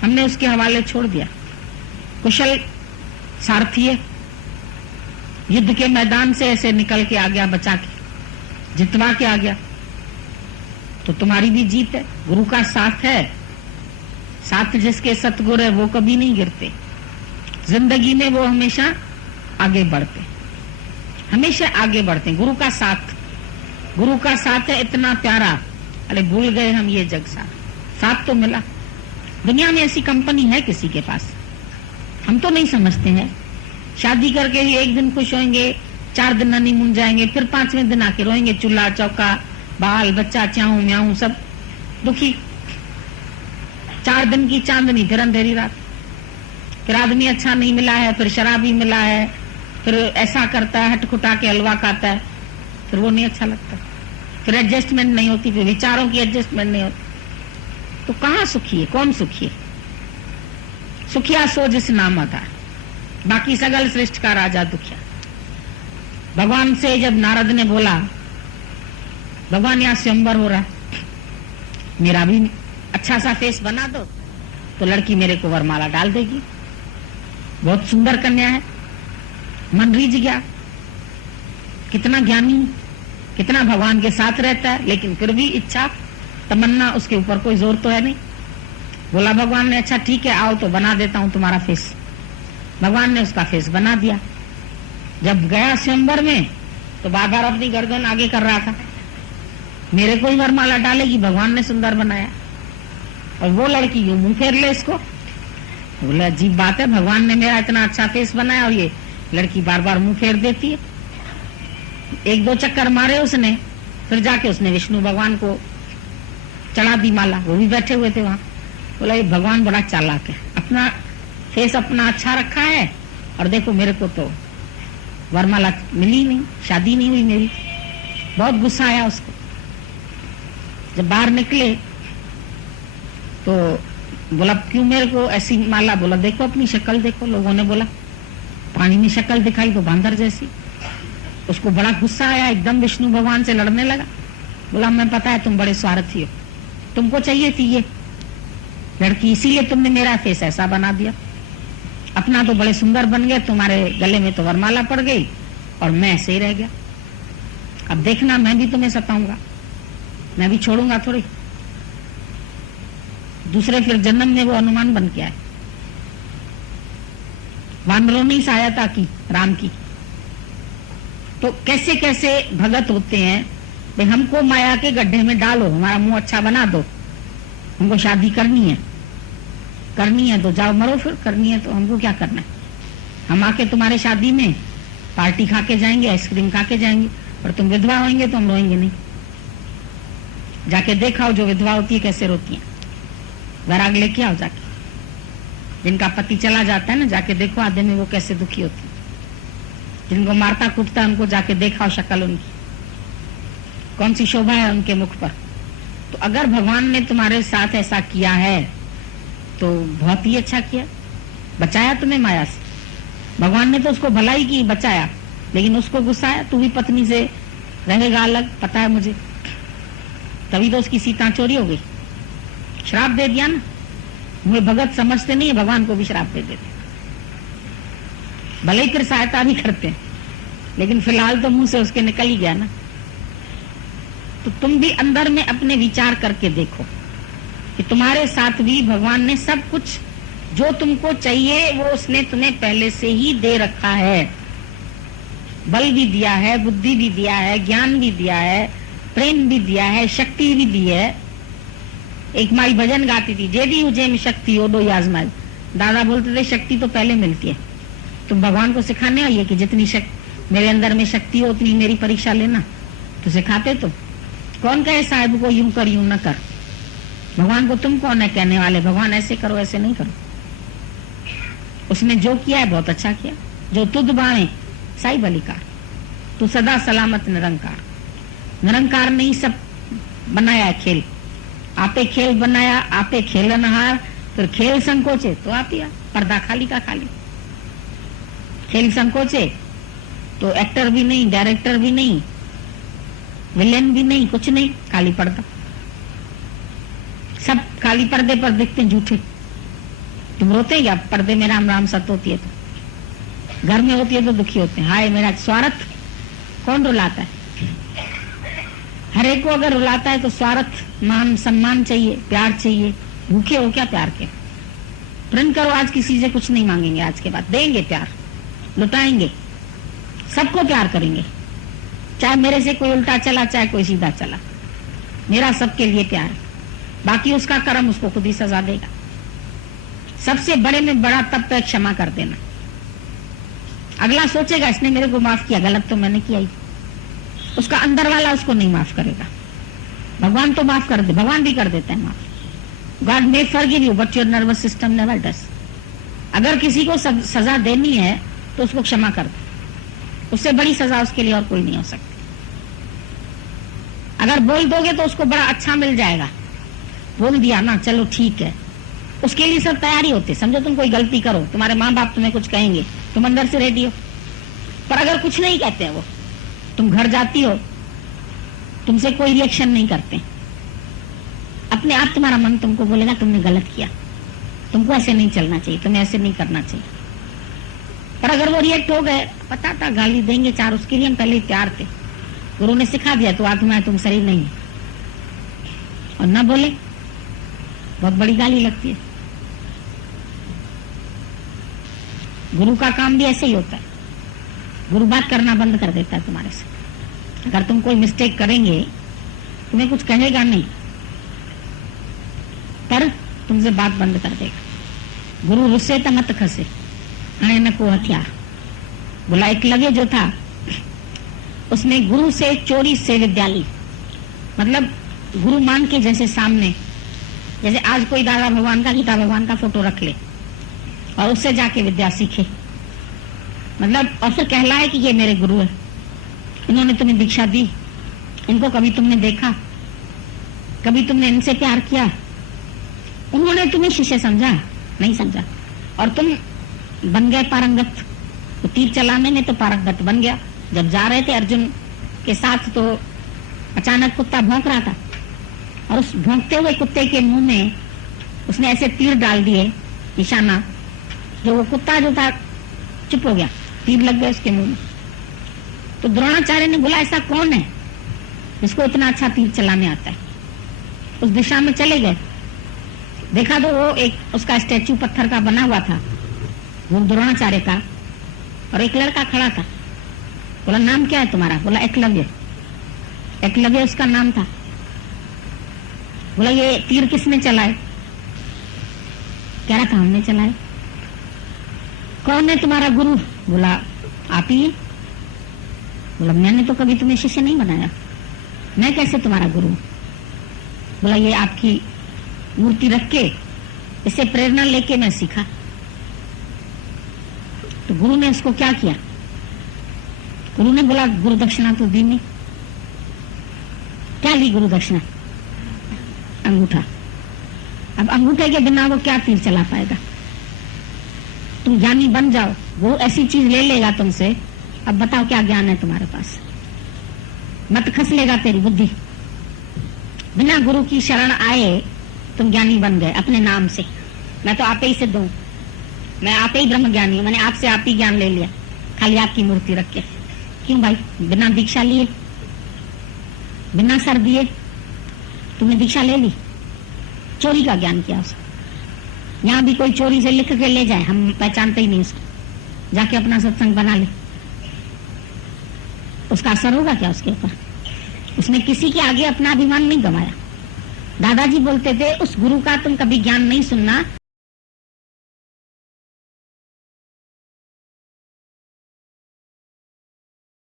हमने उसके हवाले छोड़ दिया। कुशल सारथी है, युद्ध के मैदान से ऐसे निकल के आ गया, बचा के जितवा के आ गया, तो तुम्हारी भी जीत है। गुरु का साथ है, साथ जिसके सतगुरु है वो कभी नहीं गिरते। जिंदगी में वो हमेशा आगे बढ़ते, हमेशा आगे बढ़ते। गुरु का साथ है इतना प्यारा। अरे भूल गए हम ये जग साथ तो मिला। दुनिया में ऐसी कंपनी है किसी के पास? हम तो नहीं समझते हैं। शादी करके ही 1 दिन खुश होंगे, 4 दिन हनीमून जाएंगे, फिर 5वें दिन आके रोएंगे, चूल्हा चौका बाल बच्चा च्याऊ म्याऊ सब दुखी। 4 दिन की चांदनी, फिर अंधेरी रात। फिर आदमी अच्छा नहीं मिला है, फिर शराबी मिला है, फिर ऐसा करता है, हटखुटा के हलवा खाता है, फिर वो नहीं अच्छा लगता। फिर एडजस्टमेंट नहीं होती, फिर विचारों की एडजस्टमेंट नहीं होती। तो कहाँ सुखी है? कौन सुखी है? सुखिया सो जिस नाम आधार, बाकी सगल सृष्टि का राजा दुखिया। भगवान से जब नारद ने बोला भगवान यहाँ स्वयंवर हो रहा, मेरा भी अच्छा सा फेस बना दो तो लड़की मेरे को वरमाला डाल देगी। बहुत सुंदर कन्या है, मन रीझ गया, कितना ज्ञानी, कितना भगवान के साथ रहता है, लेकिन फिर भी इच्छा तमन्ना उसके ऊपर कोई जोर तो है नहीं। बोला भगवान ने, अच्छा ठीक है, आओ तो बना देता हूं तुम्हारा फेस। भगवान ने उसका फेस बना दिया। जब गया स्वयंवर में तो बार बार अपनी गर्दन आगे कर रहा था, मेरे को ही वरमाला डालेगी, भगवान ने सुंदर बनाया और वो लड़की यूं मुंह फेर ले इसको। बोले अजीब बात है, भगवान ने मेरा इतना अच्छा फेस बनाया और ये लड़की बार बार मुंह फेर देती है। एक दो चक्कर मारे उसने, फिर जाके उसने विष्णु भगवान को चढ़ा दी माला, वो भी बैठे हुए थे वहां। बोला ये भगवान बड़ा चालाक है, अपना फेस अपना अच्छा रखा है और देखो मेरे को तो वरमाला मिली नहीं, शादी नहीं हुई मेरी। बहुत गुस्सा आया उसको। जब बाहर निकले तो बोला क्यों मेरे को ऐसी माला? बोला देखो अपनी शक्ल देखो। लोगों ने बोला पानी में शक्ल दिखाई तो बांदर जैसी। उसको बड़ा गुस्सा आया, एकदम विष्णु भगवान से लड़ने लगा। बोला मैं पता है तुम बड़े स्वार्थी हो, तुमको चाहिए थी ये लड़की, इसीलिए तुमने मेरा फेस ऐसा बना दिया। अपना तो बड़े सुंदर बन गए, तुम्हारे गले में तो वरमाला पड़ गई और मैं ऐसे ही रह गया। अब देखना मैं भी तुम्हें सताऊंगा, मैं भी छोड़ूंगा थोड़ी। दूसरे फिर जन्म में वो हनुमान बन के आए। वानरों ने सहायता की राम की। तो कैसे कैसे भगत होते हैं भाई, हमको माया के गड्ढे में डालो, हमारा मुंह अच्छा बना दो, हमको शादी करनी है तो जाओ मरो, फिर करनी है तो हमको क्या करना है? हम आके तुम्हारे शादी में पार्टी खा के जाएंगे, आइसक्रीम खा के जाएंगे, और तुम विधवा होंगे तो हम रोएंगे नहीं। जाके देखाओ जो विधवा होती है कैसे रोती है, वैराग लेके आओ जाके। जिनका पति चला जाता है ना, जाके देखो आधे में वो कैसे दुखी होती है। जिनको मारता कूटता है उनको जाके देखाओ शक्ल उनकी, कौन सी शोभा है उनके मुख पर। तो अगर भगवान ने तुम्हारे साथ ऐसा किया है तो बहुत ही अच्छा किया, बचाया तुम्हें माया से। भगवान ने तो उसको भलाई की, बचाया, लेकिन उसको गुस्सा आया, तू भी पत्नी से रहेगा अलग, पता है मुझे। तभी तो उसकी सीता चोरी हो गई, श्राप दे दिया ना। मुझे भगत समझते नहीं है, भगवान को भी श्राप दे देते, भले ही फिर सहायता भी करते हैं, लेकिन फिलहाल तो मुंह से उसके निकल ही गया ना। तो तुम भी अंदर में अपने विचार करके देखो कि तुम्हारे साथ भी भगवान ने सब कुछ जो तुमको चाहिए वो उसने तुम्हें पहले से ही दे रखा है। बल भी दिया है, बुद्धि भी दिया है, ज्ञान भी दिया है, प्रेम भी दिया है, शक्ति भी दी है। एक माई भजन गाती थी, जेदी उजे में शक्ति ओडो याजमाई। दादा बोलते थे शक्ति तो पहले मिलती है, तुम भगवान को सिखाने आइए कि जितनी मेरे अंदर में शक्ति हो उतनी मेरी परीक्षा लेना। तो सिखाते तो कौन कहे साहब को यूं कर यूं न कर? भगवान को तुम कौन है कहने वाले? भगवान ऐसे करो ऐसे नहीं करो। उसने जो किया है बहुत अच्छा किया। जो तुद बाणे साई बलिकार, तू सदा सलामत निरंकार। निरंकार ने ही सब बनाया है खेल, आपे खेल बनाया, आपे खेलनहार। फिर खेल संकोचे तो आप ही पर्दा खाली का खाली। खेल संकोचे तो एक्टर भी नहीं, डायरेक्टर भी नहीं, विलेन भी नहीं, कुछ नहीं, खाली पर्दा। सब खाली पर्दे पर दिखते हैं झूठे। तुम रोते हैं क्या पर्दे में राम राम सत होती है तो? घर में होती है तो दुखी होते हैं, हाय मेरा स्वार्थ। कौन रुलाता है? हर एक को अगर रुलाता है तो स्वार्थ, मान सम्मान चाहिए, प्यार चाहिए। भूखे हो क्या प्यार के? प्रण करो, आज किसी से कुछ नहीं मांगेंगे, आज के बाद देंगे प्यार, लुटाएंगे, सबको प्यार करेंगे। चाहे मेरे से कोई उल्टा चला, चाहे कोई सीधा चला, मेरा सबके लिए प्यार है। बाकी उसका कर्म उसको खुद ही सजा देगा। सबसे बड़े में बड़ा तब तक क्षमा कर देना। अगला सोचेगा इसने मेरे को माफ किया, गलत तो मैंने किया ही। उसका अंदर वाला उसको नहीं माफ करेगा। भगवान तो माफ कर दे, भगवान भी कर देते हैं माफ। God may forgive you but your nervous system never does. अगर किसी को सजा देनी है तो उसको क्षमा कर दो, उससे बड़ी सजा उसके लिए और कोई नहीं हो सकती। अगर बोल दोगे तो उसको बड़ा अच्छा मिल जाएगा, बोल दिया ना चलो ठीक है, उसके लिए सब तैयारी होती है। समझो तुम कोई गलती करो, तुम्हारे माँ बाप तुम्हें कुछ कहेंगे, तुम अंदर से रेडी हो। पर अगर कुछ नहीं कहते हैं वो, तुम घर जाती हो, तुमसे कोई रिएक्शन नहीं करते, अपने आप तुम्हारा मन तुमको बोलेगा तुमने गलत किया, तुमको ऐसे नहीं चलना चाहिए, तुम्हें ऐसे नहीं करना चाहिए। पर अगर वो रिएक्ट हो गए, पता था गाली देंगे चार, उसके लिए हम पहले ही तैयार थे। गुरु ने सिखा दिया तो आत्मा है, तुम शरीर नहीं, और न बोले बहुत बड़ी गाली लगती है। गुरु का काम भी ऐसे ही होता है, गुरु बात करना बंद कर देता है तुम्हारे से। अगर तुम कोई मिस्टेक करेंगे तुम्हें कुछ कहेगा नहीं, पर तुमसे बात बंद कर देगा। गुरु रुस्से तो मत खसे, अणे न को हथियार। बोला एकलव्य जो था उसने गुरु से चोरी से विद्या ली, मतलब गुरु मान के जैसे सामने, जैसे आज कोई दादा भगवान का, गीता भगवान का फोटो रख ले और उससे जाके विद्या सीखे, मतलब और फिर कहलाए कि ये मेरे गुरु है, इन्होंने तुम्हें दीक्षा दी, इनको कभी तुमने देखा, कभी तुमने इनसे प्यार किया, उन्होंने तुम्हें शिष्य समझा नहीं समझा, और तुम बन गए पारंगत। तो तीर चलाने में तो पारंगत बन गया। जब जा रहे थे अर्जुन के साथ तो अचानक कुत्ता भौंक रहा था, और उस भौंकते हुए कुत्ते के मुंह में उसने ऐसे तीर डाल दिए निशाना, जो वो कुत्ता जो था चुप हो गया, तीर लग गया उसके मुंह में। तो द्रोणाचार्य ने बोला ऐसा कौन है जिसको इतना अच्छा तीर चलाने आता है। उस दिशा में चले गए, देखा तो वो एक उसका स्टैचू पत्थर का बना हुआ था, वो द्रोणाचार्य का, और एक लड़का खड़ा था। बोला नाम क्या है तुम्हारा? बोला एकलव्य। एकलव्य उसका नाम था। बोला ये तीर किसने चलाए? कह रहा था हमने चलाए। कौन है तुम्हारा गुरु? बोला आप ही। बोला मैंने तो कभी तुम्हें शिष्य नहीं बनाया, मैं कैसे तुम्हारा गुरु? बोला ये आपकी मूर्ति रख के इससे प्रेरणा लेके मैं सीखा। तो गुरु ने उसको क्या किया? गुरु ने बोला गुरु दक्षिणा तो दी नहीं। क्या ली गुरु दक्षिणा? अंगूठा। अब अंगूठे के बिना वो क्या तीर चला पाएगा? तुम ज्ञानी बन जाओ, वो ऐसी चीज ले लेगा तुमसे। अब बताओ क्या ज्ञान है तुम्हारे पास? मत खस लेगा तेरी बुद्धि। बिना गुरु की शरण आए तुम ज्ञानी बन गए अपने नाम से। मैं तो आपे ही सिद्ध हूं, मैं आपे ही ब्रह्म ज्ञानी हूं, मैंने आपसे आप ही ज्ञान ले लिया खाली आपकी मूर्ति रख के। क्यों भाई? बिना दीक्षा लिए, बिना सर दिए तुमने दीक्षा ले ली, चोरी का ज्ञान किया उसने। यहाँ भी कोई चोरी से लिख के ले जाए, हम पहचानते ही नहीं उसको, जाके अपना सत्संग बना ले, उसका असर होगा क्या उसके ऊपर? उसने किसी के आगे अपना अभिमान नहीं गंवाया। दादाजी बोलते थे उस गुरु का तुम कभी ज्ञान नहीं सुनना